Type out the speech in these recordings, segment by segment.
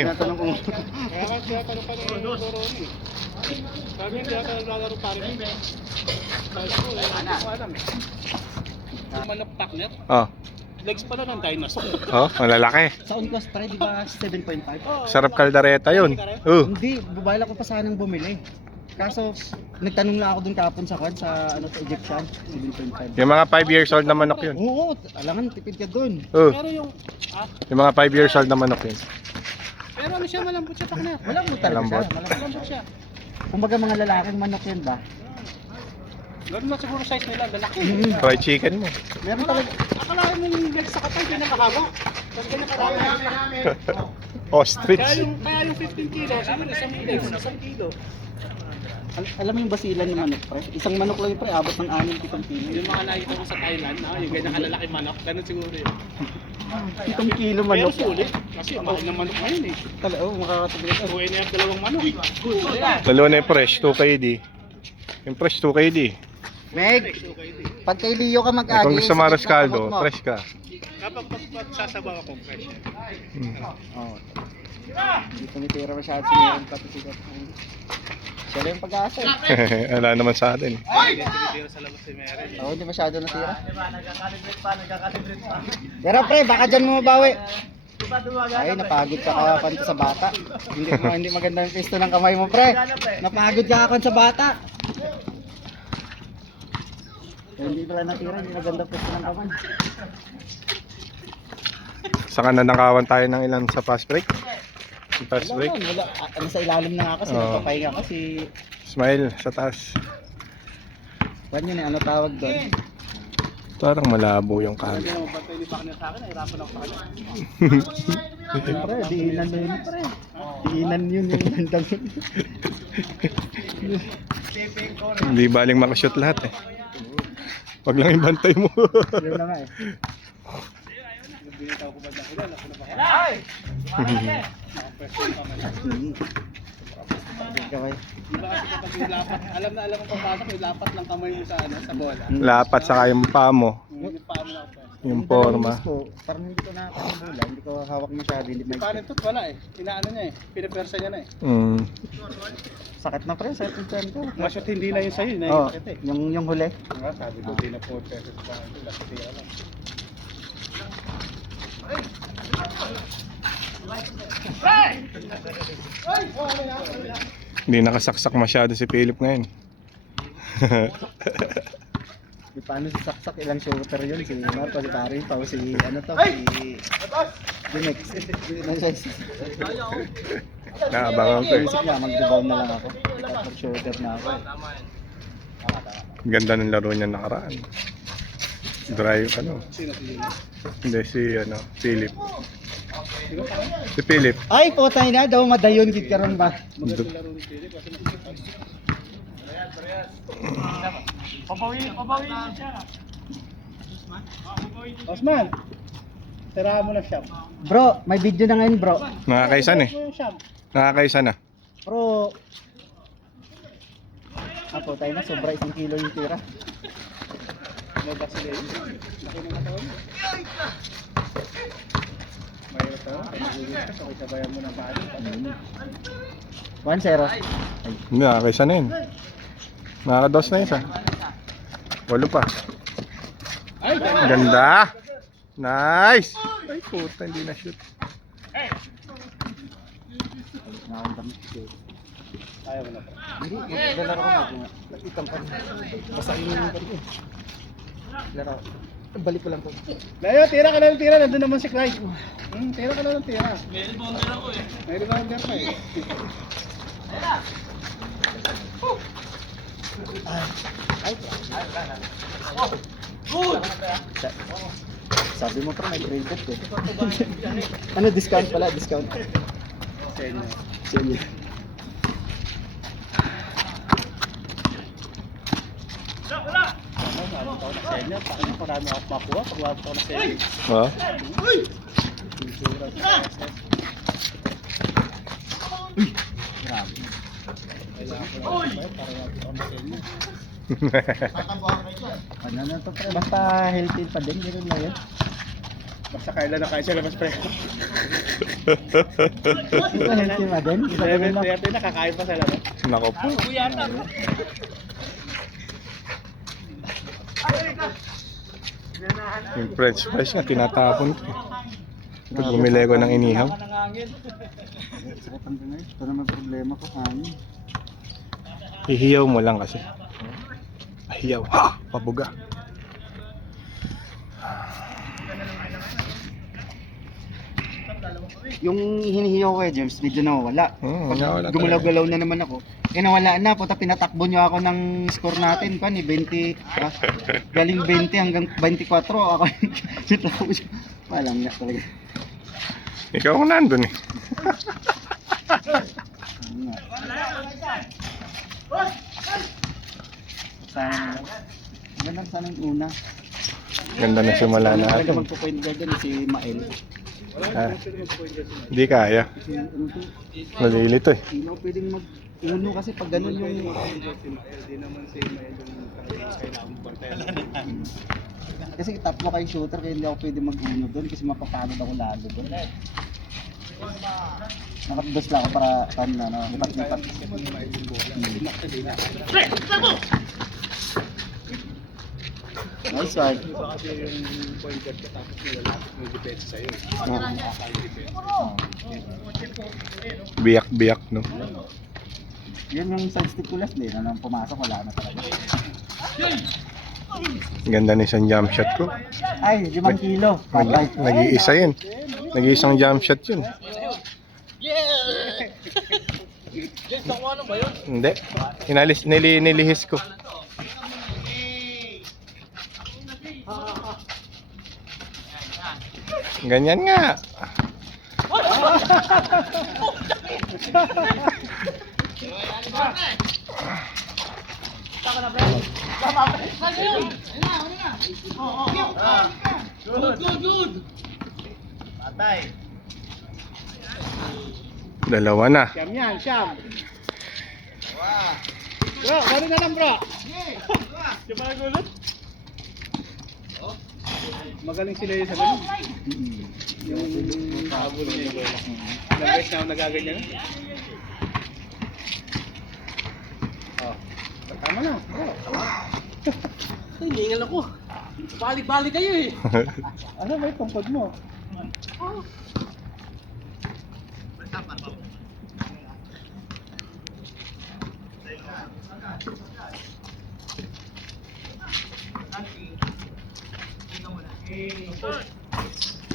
Tinatanong kung Kaya tanong pa ng Loro ni. Sabi kaya ka naglalaro pa rin. Sabi ko, hindi ko alam eh. Manok partner, Oh, legs pala ng dinosaur. oh, malalaki. sa Uncos pre, di ba 7.5? Sarap kaldareta yun. Oh, Hindi, babalak ko pa sanang bumili. Kaso, nagtanong lang ako dun kapon sa kwan, sa ano sa Egyptian, 7.5. yung mga 5 years old na manok yun. Oo, alangan, tipid ka dun. Oh, Pero yung, yung mga 5 years old na manok yun. pero ano siya, malambot siya partner. Walang mo talaga Malambot. siya. Malambot siya. Kumbaga mga lalaking manok yan ba? Ganun lang siguro size nila, lalaki. Fried chicken mo. Meron talaga. Akalain mo yung legs sa katay, hindi nakahaba. Tapos ganyan karami. Ostrich. Kaya yung 15 kilo, siguro isang legs, isang kilo. Alam mo yung basilan ng manok pre? Isang manok lang yun pre, abot ng 6-7 kilo. Yung mga nakita ko sa Thailand, yung ganyan kalalaki manok, ganun siguro yun. 7 kilo Pero manok. sulit, kasi yung mahal ng manok ngayon eh. Talaga, oh, makakatagod ka. 2.5 dalawang manok. Dalawa na yung fresh, 2KD. Yung fresh, 2KD. Meg, pag kay Leo ka Eh, mag-agi, kung gusto maras kaldo, mo. fresh ka. Kapag magsasabaw ako, fresh. Hmm. Oo. Hindi tumitira masyado si Meron pati sikat. Siya lang yung pag-asa eh. Wala naman sa atin. Hindi tinitira sa labas si Mary. Oo, hindi masyado natira. Pero pre, baka dyan mo mabawi. Ay, napagod ka kapan sa bata. Hindi maganda yung pisto ng kamay mo pre. Napagod ka kapan sa bata. Hindi pala natira, hindi maganda pisto ng kamay. Saka nanakawan tayo ng ilan sa fast break. Sa fast break. Wala, ano sa ilalim na nga kasi, Oo. nagpapahinga kasi. Smile sa taas. Ano yun eh, ano tawag doon? Parang malabo yung Hindi camera. naman patay ni Pakner sa akin, nahirapan ako sa kanya. Pre, diinan na yun pre. Diinan yun yung landang yun. Hindi baling makashoot lahat eh. Wag lang yung bantay mo. Yun na nga eh. Binitaw ko ba na ilan, ako na baka. Pagod ka ba? Di ba kasi kapag yung lapat, alam na alam mo papasok, yung lapat lang kamay mo sa ano, sa bola. Lapat saka yung paa mo. Yung paa mo na ako. Yung forma. Parang hindi ko nakakabula, hindi ko hawak masyado, hindi may Paano ito? Wala eh. Inaano niya eh. Pinapersa niya na eh. Mm. sakit na pre, sakit yung tiyan ko. Mashoot hindi na yun sa'yo, Oh, nakikita kita eh. yung huli. Nga, sabi ko, di na po pesos pa ito, last year lang. Hindi nakasaksak masyado si Philip ngayon. Di paano si Saksak, ilang shooter yun, si Marco, si Pari, pa si ano to, si Dinex. Naabangan ko eh. Isip niya, mag-rebound na lang ako. Tapos shooter na ako. Ganda ng laro niya nakaraan. Drive ano. Sino si Jimmy? Hindi si ano, Philip. Si Philip. Ay, putay na, daw madayon, gid karon ba? Magandang laro ni Philip kasi nakikita. Pabawiin siya. Osman, tirahan mo na siyam. Bro, may video na ngayon bro. Nakakaisa na eh. Ano yung siyam? Nakakaisa na. Bro, putay na, sobra 1 kilo yung tira. May basilay. Laki ng katawan mo. Mahirap to. Kaya magulit ka, so sabayan mo ng bali. 1-0. Hindi, nakakaisa na yun. Nakakados na isa. 8 pa. Ay, ganun. Ganda! Nice! Ay puta, hindi na shoot. Ayaw mo na po. Hindi, maglalaro ko nga. Nakitang pa. Basta yung pa rin. Laro. Balik ko lang po. Layo, tira ka na ng tira. Nandun naman si Clyde. Tira ka na ng tira. May rebounder ako eh. May rebounder pa eh. Sabi mo pa may credit eh. Ano discount pala, discount. Senyo. Sige. Ano, sabi ko na senyo. Paano marami ako makuha pag wala ko na senyo. Oh. Grabe. Kailangan ko lang bayad para wala ko na senyo. Ano na to pre? Basta healthy pa din, gano'n na yun. Basta kailan na kaya siya labas pre. Ito, healthy ba din? Isa din lang. 7:30 na kakain pa sa labas. Nako po. Yung french fries na tinatapon ko. Pag bumili ko ng inihaw. Sakit ang ganay. Ito naman problema ko, hangin. Ihiyaw mo lang kasi. Hiyaw. Ha! Pabuga. Yung hinihiyaw ko James, medyo nawawala. Nawala Pag gumalaw-galaw na naman ako, nawala na. Puta, pinatakbo nyo ako ng score natin. Pan, 20, galing 20 hanggang 24. Ako, walang nga talaga. Ikaw ang nandun eh. Sana, ganda sana yung una. Ganda na simula Pwede natin. magpo-point guard dyan si Mael. Ah, Hindi kaya. Kasi ano to, Malilito eh. hindi ako pwedeng mag-uno kasi pag ganun yung... Hindi naman si Mael yung kailangan mo bantayan. Kasi tatlo kayong shooter kaya hindi ako pwede mag-uno doon kasi mapapagod ako lalo doon. Nakapdos lang ako para lipat-lipat. Nice one. Kasi yung point guard ka tapos may depensa sa'yo. Biyak-biyak no. Yun yung side step ko last din. Nang pumasok wala na talaga. Ganda na isang jump shot ko. Ay, 5 kilo. Patay. Nag-iisa yun. Nag-iisang jump shot yun. Hindi. Nilihis ko. Ganyan nga. Dalawa na. Siyam yan, siyam. Bro, gano'n na lang bro. Di ba nagulot? Magaling sila yun sa ganun. Yung habol niya yung bola. Nag-guess na ako nagaganyan. Oh, tama na. Hiningal ako. Balik-balik kayo eh. Ano ba yung tungkod mo?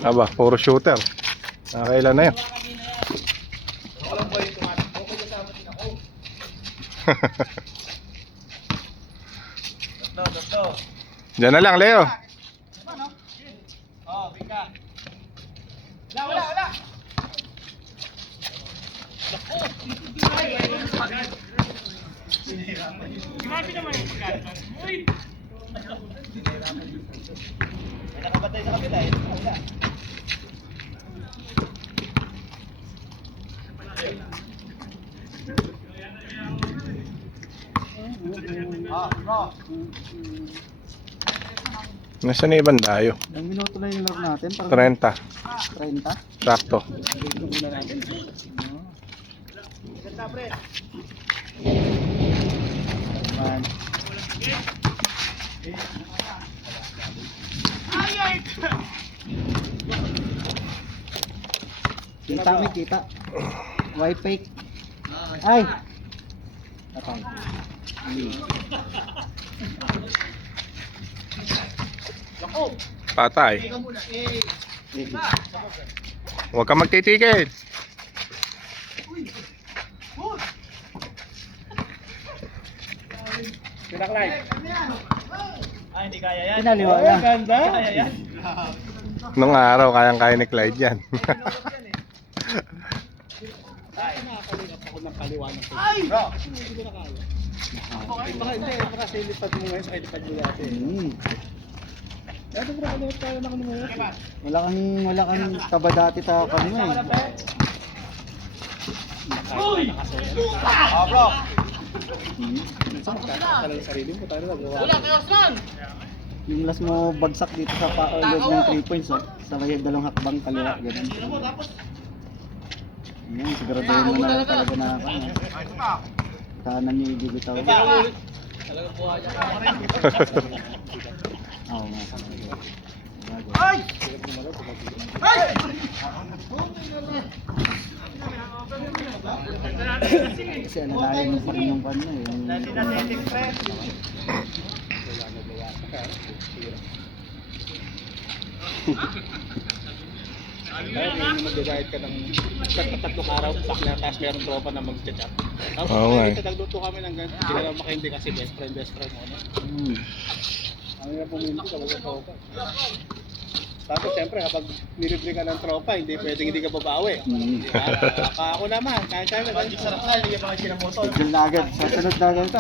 Aba, puro shooter. Nakailan na yun. Diyan na lang, Leo. Nasaan na ibang dayo? Ilang minuto na yung laro natin? 30. 30? Sakto. Man. Kita may kita. Wi-Fi. Ay! Patay. Patay. Huwag ka magtitigil. Pinaklay. Pinaliwa na. Ganda. Nung araw, kayang-kaya ni Clyde yan. Nakakalingap ako ng kaliwanag. Ay! Bro! Baka hindi, baka silipad mo ngayon sa ilipad mo dati. Ito bro, kaliwat tayo na kung Wala kang kaba dati ta kami eh. Saan magkakasala ng sarili mo? Tayo nagawa. Wala, kay Osman! Yung last mo bagsak dito sa loob ng 3 points, oh. Sabay yung dalawang hakbang kaliwa, ganun. Yan, siguraduhin mo na talaga na ako. Kanan niyo ibibitaw. Talagang buha niya. Oo nga. Kasi ano lalim mo pa rin yung pan eh. Kaya mag-diet ka ng tatlong araw, sakla, tapos meron tropa na mag-chat. Tapos Oo nga eh. nagluto kami ng ganito, kilala mo hindi kasi best friend mo. Ano? Ang nga pumili ka, mag-tropa. Tapos siyempre kapag nilibre ka ng tropa, hindi pwedeng hindi ka babawi. Diba? Ako naman, kahit kami, sarap ka, hindi ka mga sinamoto. Tigil na agad. Sa sunod na agad ito.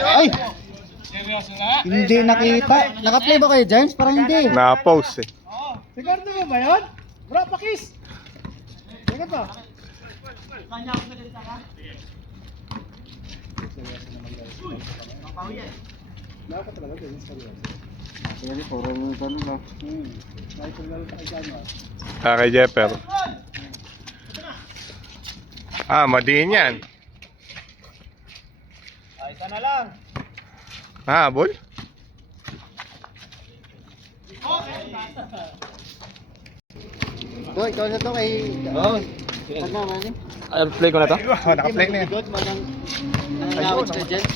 Ay! Hindi nakita. Naka-play ba kayo, James? Parang hindi. Na-pause eh. Sigurado mo ba yun? Bro, pakis! Sige pa. Dapat talaga ganyan sa liyan. Sige, puro mo ito ba? Kahit kung lalo tayo dyan, Kay Jepper. Madiin yan. Ay, isa na lang. Habol? Ito, ikaw na to kay... Oo. Ano naman yun? Play ko na to? Naka-play na yan. Ayun, sa James.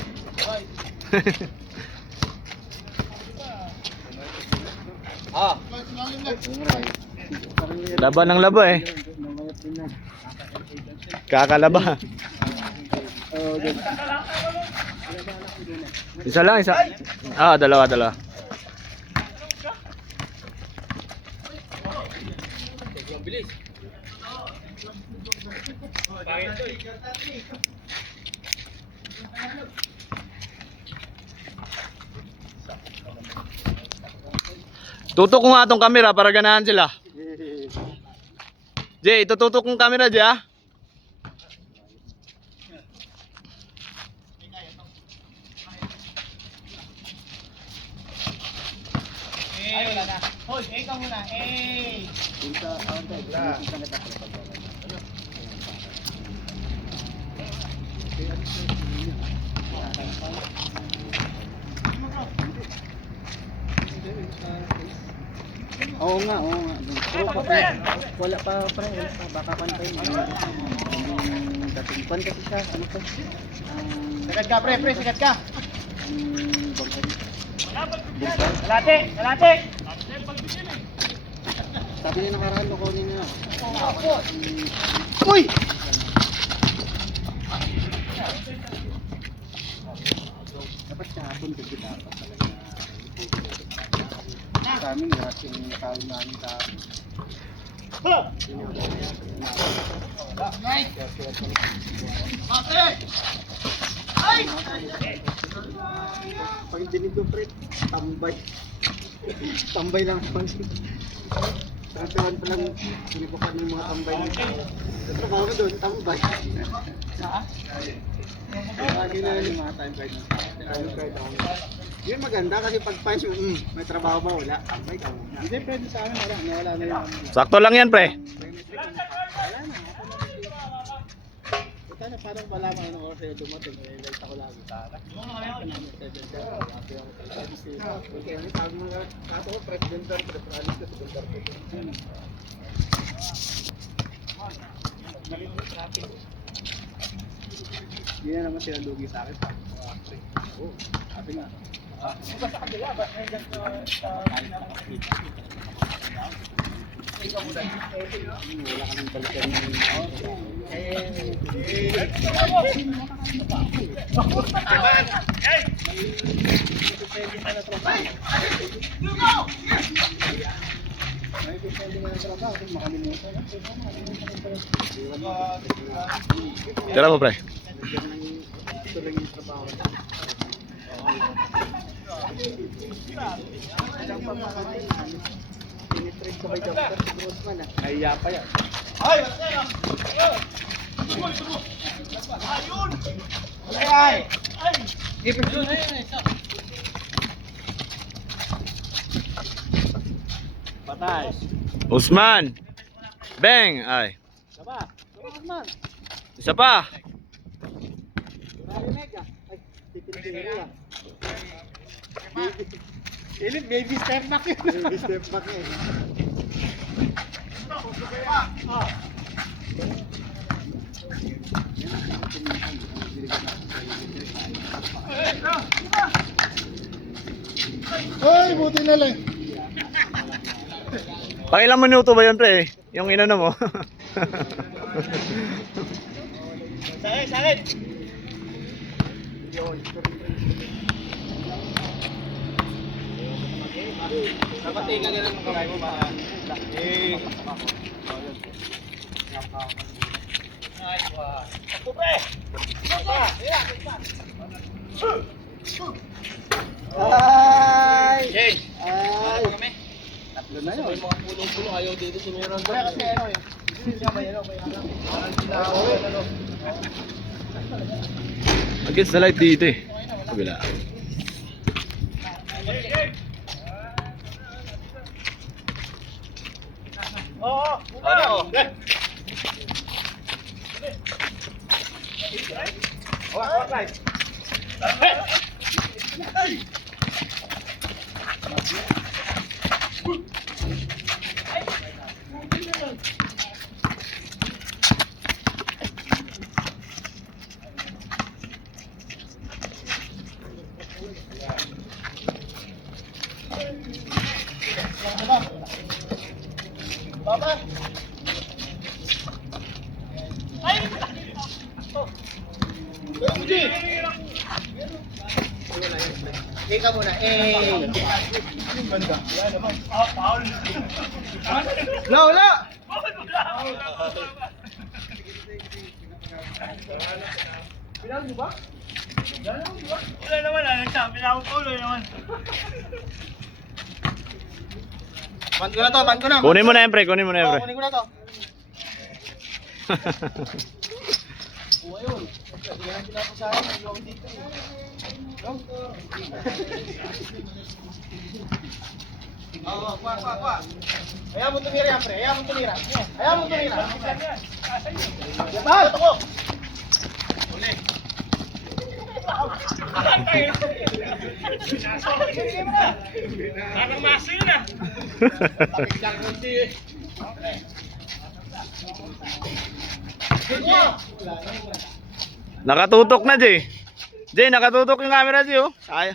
Laban ng laba eh. Kakalaba. Isa lang, isa. Dalawa. Bilis. Tutok ko nga tong camera para ganahan sila. Jay, itututok kong camera, Jay, ah. Ay, wala na. Hoy, ikaw muna. Oo nga. Pero wala pa, baka pantay mo. Dating pan kasi siya, ano pa? Sikat ka, pre, sikat ka. Bulkan. Kalate! Sabi niya nakaraan, kukunin niya. Uy! Dapat kahapon kasi dapat talaga. Sa amin, yung nakawin namin sa amin. Pag dinig ko, pre, tambay. Tambay lang naman. Tratuhan pa lang, sinibukan ng mga tambay. Trabaho ko doon, tambay. Lagi na yung mga time card. Yun maganda kasi pag punch mo, may trabaho ba? Wala. Tambay ka muna. Hindi, pwede sa amin, wala na yung... Sakto lang yan, pre. Ito na parang wala mo anong oras sa'yo dumating, like ako lagi. Sabi mo, kato ko, president doon, president ko, Hindi na naman sila lugi sa akin. Oo, sabi nga. wala ka nang balikan May depende nga ng trabaho kung makalimutan. Tira mo, pre. ito lang yung trabaho. Tinitrade ko kay Dr. Grossman ah. Nahiya pa yan. Yun, ayun, isa. Patay. Usman! Bang! Ay. Saba. Usman. Isa pa! Narinig ah. Ay, titindig ah. Ilit, baby step back yun. Baby step back eh. Ay, buti na lang. Pakilang minuto ba yun, pre? Yung inano mo? Sakit, sakit. Dapat tingnan ganun ang kamay mo para. Eh. Nice one. Ay! Hey. Ay! Kami. Tatlo na yun. May mga pulong-pulo ayaw dito si Meron. Pre, kasi ano eh. May ano. Parang tinawag ano. Against the light dito eh. Kabila. Oo. Ano? Wag, right. Baba. Ika muna. Eh. Wala, wala! Wala naman, nagsabi na akong tuloy naman. Band ko na to, band ko na. Kunin mo na yan, pre. Kunin mo na yan, pre. Kunin ko na to. Buhay yun. Hindi na pinapasahan, ayaw dito. Oo, kuha. Ayaw mo tumira yan, pre. Ayaw mo tumira. Ayaw mo tumira. Bahal! Ito ko! Uli. Parang maso yun ah. Tapik lang kunti eh. Nakatutok na, Jay. Jay, nakatutok yung camera, Jay, oh. Ayaw.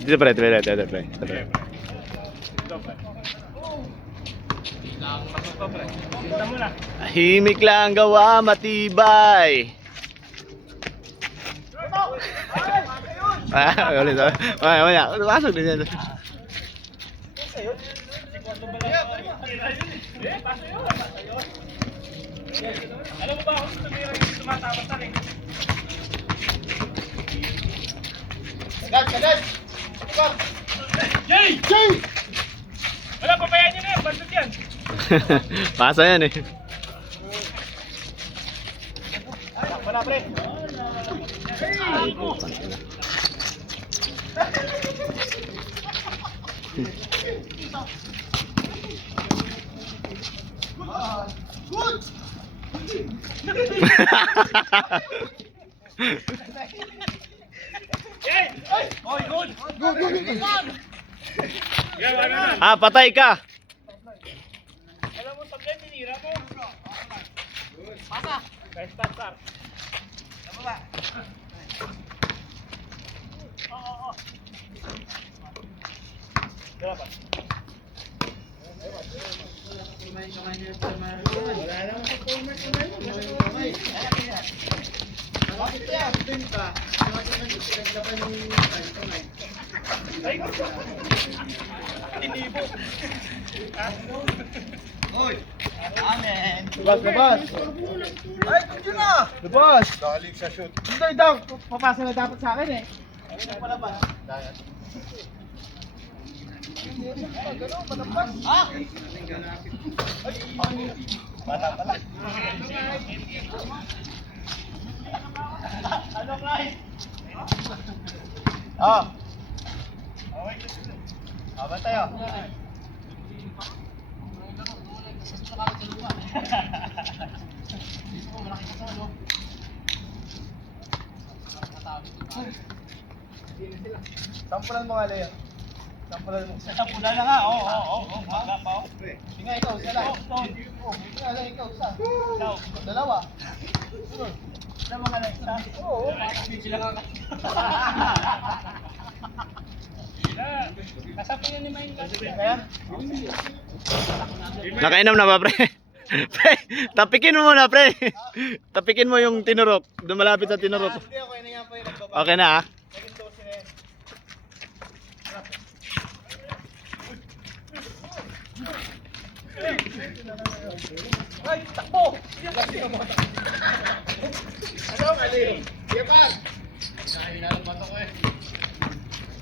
Dito, pre. Dito, pre. Tahimik lang gawa matibay. Ulit. Mamaya. Pasok din yan. Alam mo ba ako sa tumira yung tumatapatan eh? Agad! Jay! Wala, pabayaan nyo na yan, bandot yan. Pasa yan eh. Wala pre. Good! Oy, good! Ah, patay ka. Alam mo, pag ganyan, tinira mo. Pasa! Guys, start. Tama ba? Oo. Dala pa. Wala naman sa kamay. Bakit yan? Doon ka. Bakit naglaban yung kamay? Labas, labas. Ay, yun na! Labas! Galing sa shoot. Hindi daw, papasa na dapat sa akin eh. Ano na palabas? Gano'n, palabas. Ah! Bata pala. Ano, Clyde? Ah! Abang tayo. Sampulan mo nga, Leo. Sampulan mo. Sampulan na nga, oo. Maga pa, oo. Sige nga, ikaw, isa lang. Oo, sige nga lang, ikaw, isa. Dalawa. Sunod. Dalawa nga lang, isa. Oo. Sila nga ka. Kasapin yun ni Maine kasi. Kaya? Nakainom na ba, pre? Pre, tapikin mo muna, pre. Tapikin mo yung tinurok. Doon malapit sa tinurok. Hindi, okay na yan po yung nagbaba. Okay na, ah. Naging 12 na yan. Ay, takbo! Ano, mali? Sige pa! Hinalabat ako eh.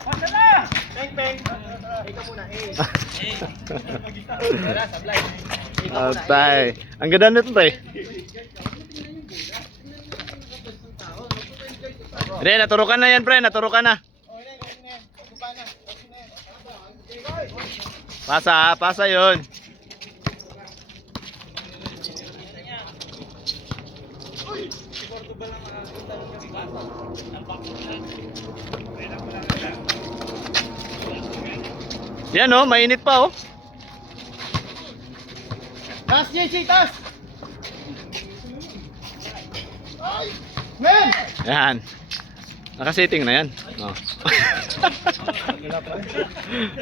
Pasa na! Peng, peng! Ikaw muna, eh. Wala, sablay. Atay. Ang ganda nito, pre. Pre, naturukan na yan, pre. Naturukan na. Okay na, okay na. Pagkupa na. Okay na yan. Pasa yun. Yan oh, mainit pa oh. Tas, JC, tas! Men! Yan. Nakasetting na yan. Oh.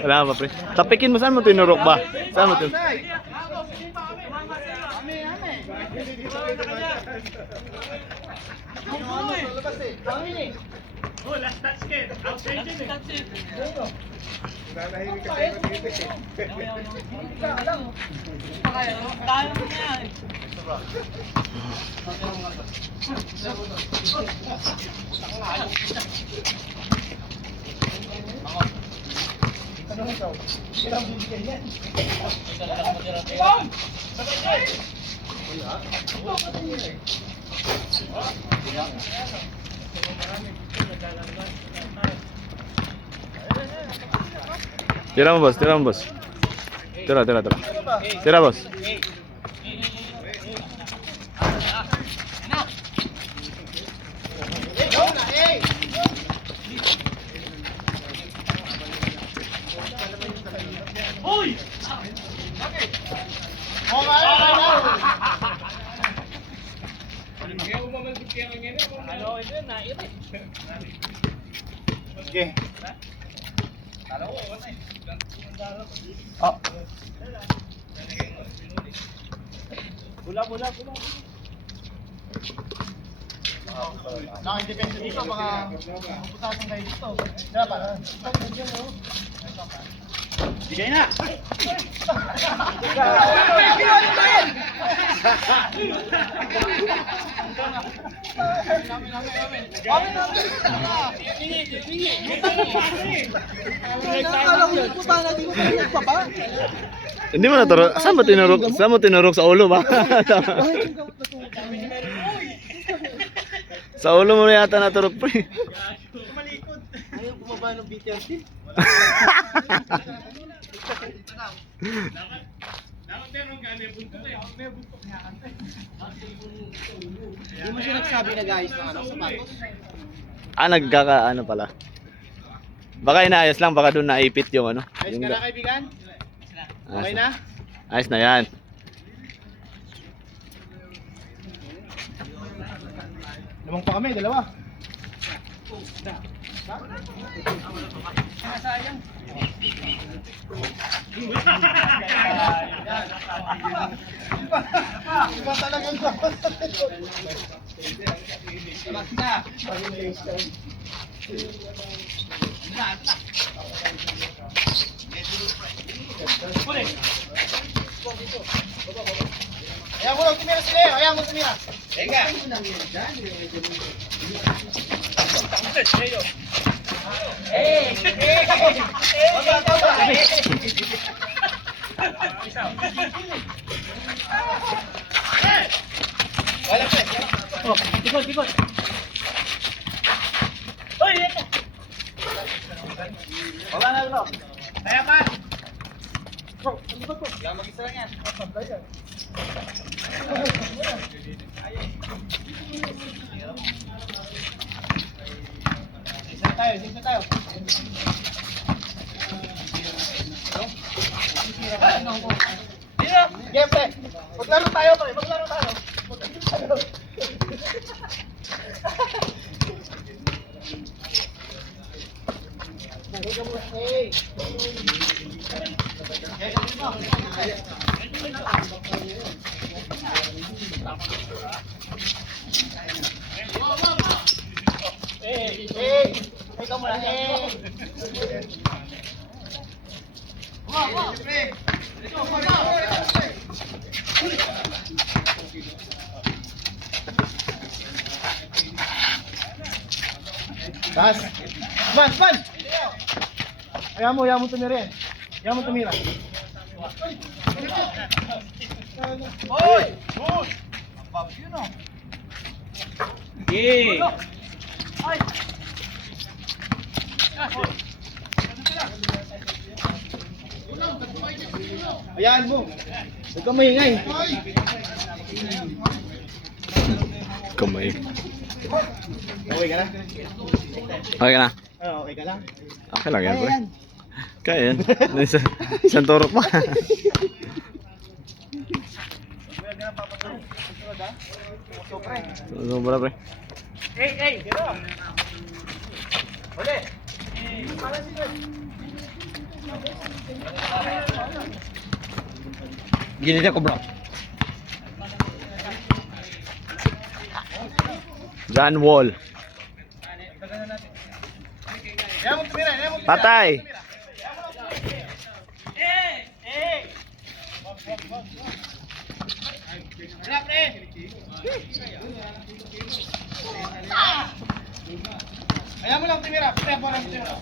Wala pa, pre. Tapikin mo, saan mo tinurok ba? Saan mo tinurok? Tira mo, boss. Tira mo, boss. Tira. Tira, boss. Okay. Oh. Bula. Naka-independent dito, baka puputasan kayo dito. Dapat. Bigay na! Hindi mo naturo. Saan mo tinurok? Saan mo tinurok sa ulo ba? Sa ulo mo yata naturok, pre. Malikot. Ayaw bumaba ng BTR team. Dapat meron ka, may buntok eh. May buntok niya kante. Hindi mo siya nagsabi na guys ng ano, sapatos? Ano pala. Baka inaayos lang, baka doon naipit yung ano. Ayos ka na kaibigan? Okay na? Ayos na yan. Lamang pa kami, dalawa. Iba talagang dapat sa likod. Ayaw mo tumira. Venga. Tikot. Wala na bro. Kaya pa. Bro, yan mag-isa lang yan. Isa tayo. Game pre. Maglaro tayo pre, maglaro tayo. Hey. Ikaw muna. Tas. Man. Ayaw mo tumira. Hoy! Good! Pop yun oh. Yay! Ay! Ayan mo. Huwag kang maingay. Kamay. Okay ka na? Okay ka na? Okay ka lang? Okay lang yan, pre. Kaya yan. Isang turok pa. Sobra, pre. Hey! Gino! Uli! Gini ko, bro. John Wall. Ayaw mo tumira. Patay. Wala, pre! Ayaw mo lang tumira. Pre, ako lang tumira.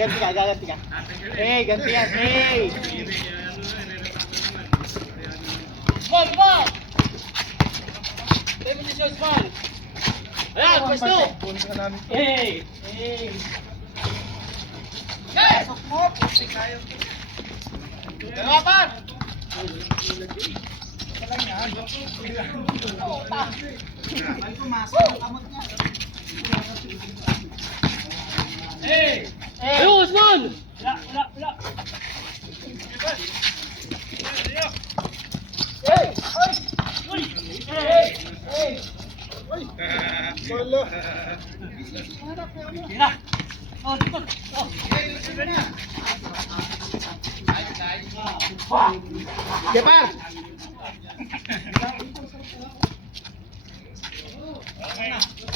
Ganti ka. Hey, ganti yan. Hey! Small! Demolition small! Ayan, pwesto! Hey! Yes! Dalawa pa! Hey! Ayun, small! Wala! Solo. Oh, tikot! Oh! Gepar!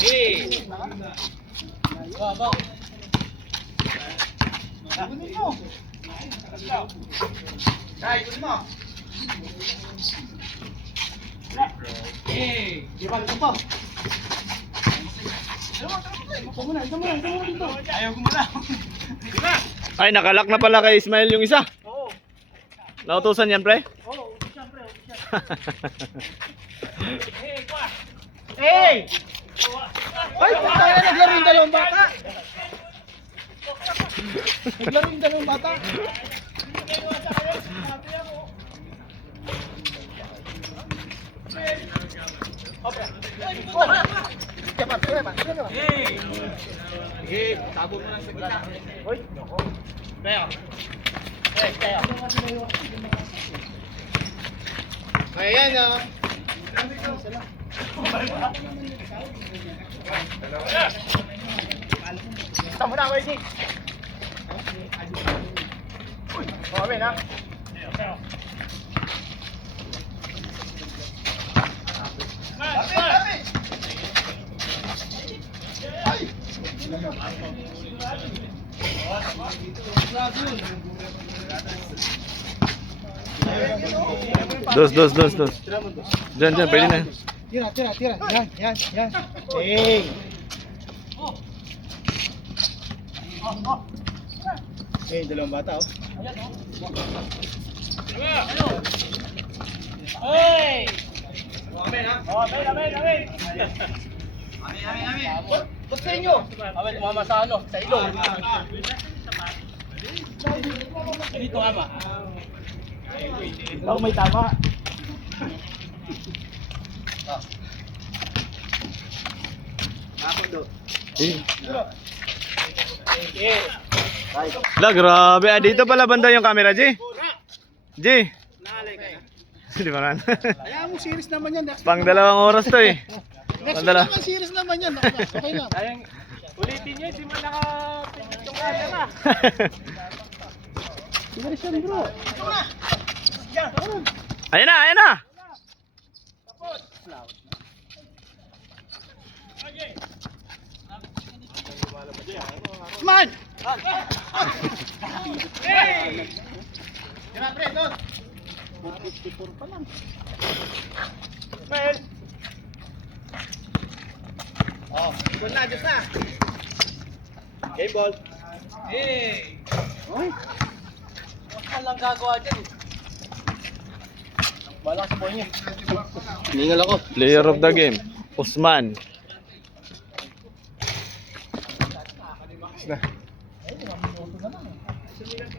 Hey! Babaw! Kunin mo. Dai, kunin mo. Hey! Gepar, ito po. Ito muna dito. Ayaw ko muna. Ay, nakalak na pala kay Ismail yung isa. Oo. Nautusan yan, pre? Oo, siyempre. Hey! Ay, puta na, naglaro yung dalawang bata. Hey! Sige, tabo mo lang sa gitna. Hoy, nako. Kaya. Kaya. Ayan ah. Tama na, Wajik. Uy, kami na. Dami. Dos. Diyan, pwede na. Tira. Yan. Hey! Hey, dalawang bata oh. Hey! Amen. Ba't sa inyo? Amen, mama sa ano? Sa ilong. Dito ama. Oh, may tama. Ako do. La, grabe. Ah, dito pala banda yung camera, G. G. Naalay ka na. Di ba man? Kaya mo series naman yan. Pang 2 oras to eh. Next Pang dala- naman series naman yan. Okay lang. Ulitin niyo, di mo nakapindot yung camera. Series yan bro. Ayan na. Man! Hey! Tira pre, doon. 454 pa lang. Mel! Oh, ikon na, Diyos na. Game ball. Hey! Oy. Wala lang gagawa dyan eh. Bala sa boy niya. Ningal ako. Player of the game, Usman. Na.